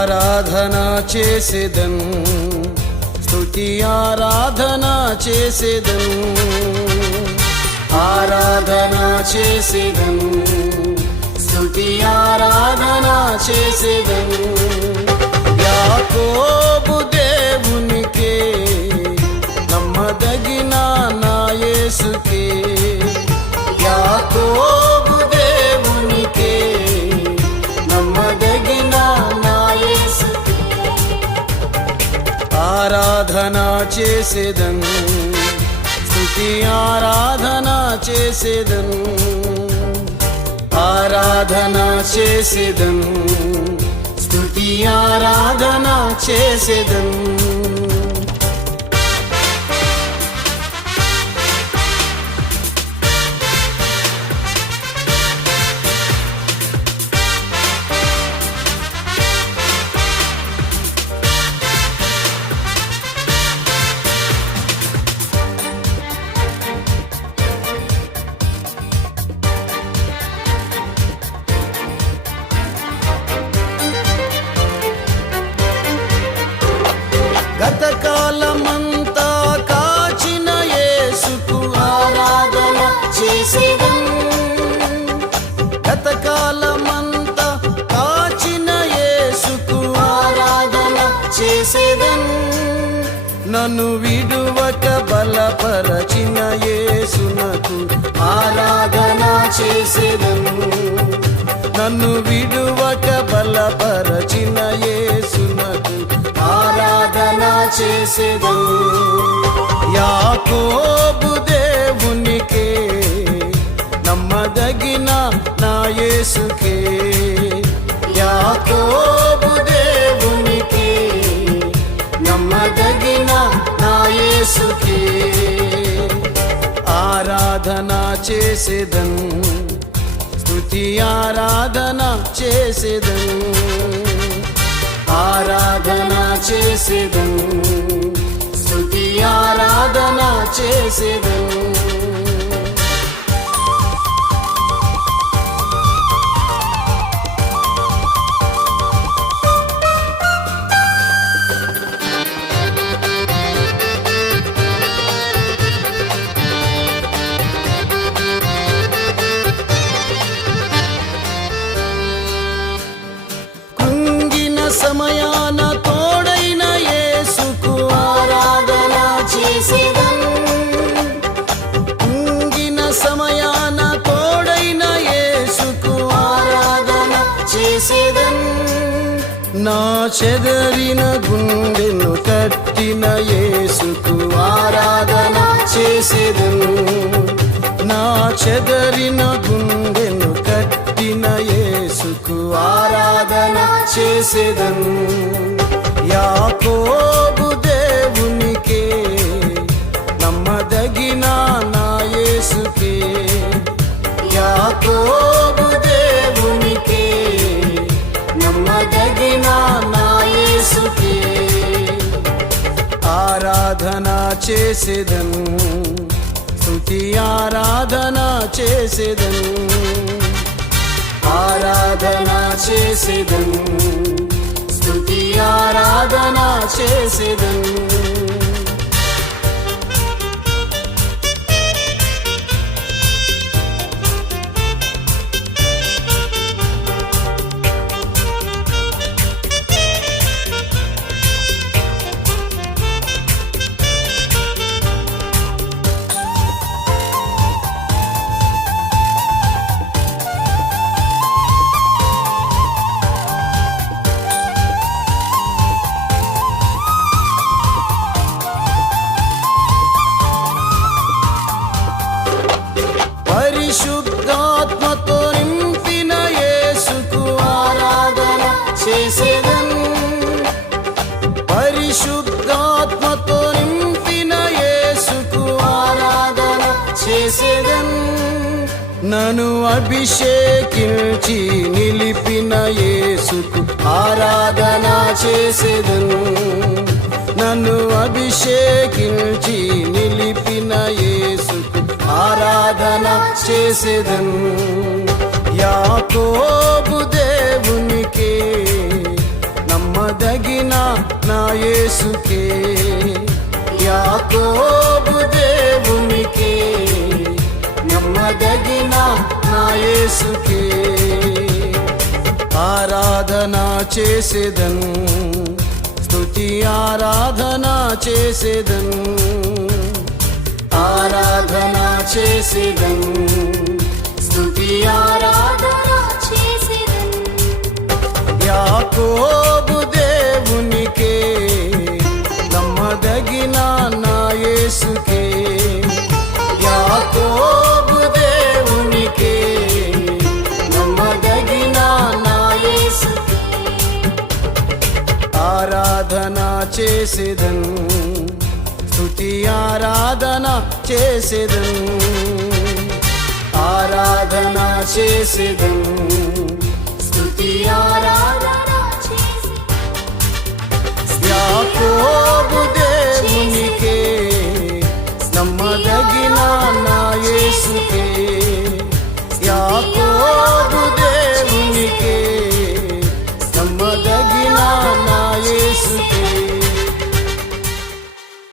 ఆరాధన చేసేదన్, స్తుతి ఆరాధన చేసేదన్, ఆరాధన చేసేదన్, స్తుతి ఆరాధన చేసేదన్. యాకోబు దేవునికే, నమ్మదగిన నా యేసుకే, యాకోబు దేవునికే, నమ్మదగిన నా యేసుకే. ఆరాధన చేసేదన్, స్తుతి ఆరాధన చేసేదన్, ఆరాధన చేసేదన్, స్తుతి ఆరాధన చేసేదన్. గతకాలమంతా కాచిన యేసుకు ఆరాధన చేసేదన్, గతకాలమంతా కాచిన యేసుకు ఆరాధన చేసేదన్. నన్ను విడువక బలపరచిన యేసునకు ఆరాధన చేసేదన్, నన్ను విడువక బలపరచిన యేసునకు ఆరాధన చేసేదన్. యాకోబు దేవునికే, నమ్మదగిన నా యేసుకే, యాకోబు దేవునికే, నమ్మదగిన నా యేసుకే. ఆరాధన చేసేదన్, స్తుతి ఆరాధన చేసేదన్, ఆరాధన చేసేదన్, స్తుతి ఆరాధన చేసేదన్. సమయాన తోడైన యేసుకు ఆరాధన చేసేదన్, కుంగిన సమయాన తోడైన యేసుకు ఆరాధన చేసేదన్. నా చెదరిన గుండెను కట్టిన యేసుకు ఆరాధన చేసేదన్, నా చెదరిన గుండెను కట్టిన యేసుకు ఆరాధన చేసేదన్. యాకోబు దేవునికే, నమ్మదగిన నా యేసుకే, యాకోబు దేవునికే, నమ్మదగిన నా యేసుకే. ఆరాధన చేసేదన్, స్తుతి ఆరాధన చేసేదన్, ఆరాధన చేసేదన్, స్తుతి ఆరాధన చేసేదన్. పరిశుద్ధాత్మతో నింపిన యేసుకు ఆరాధన చేసేదన్, పరిశుద్ధాత్మతో నింపిన యేసుకు ఆరాధన చేసేదన్. నన్ను అభిషేకించి నిలిపిన యేసుకు ఆరాధన చేసేదన్, నన్ను అభిషేకించి నిలిపిన యేసుకు ఆరాధన చేసేదన్. యాకోబు దేవునికే, నమ్మ నా యేసుకే, యాకోబు దేవునికే, నమ్మదగిన నా యేసుకే. ఆరాధన చేసేదన్, స్తుతి ఆరాధన చేసేదన్, ఆరాధన చేసేదన్, స్తుతి ఆరాధన చేసేదన్. యాకోబు దేవునికే, నమ్మదగిన నా యేసుకే, యాకోబు దేవునికే, నమ్మదగిన నా యేసుకే. ఆరాధన చేసేదన్, స్తుతి ఆరాధన చేసేదన్, ఆరాధన చేసేదన్, స్తుతి ఆరాధన చేసేదన్. యాకోబు దేవునికే, నమ్మదగిన నా యేసుకే,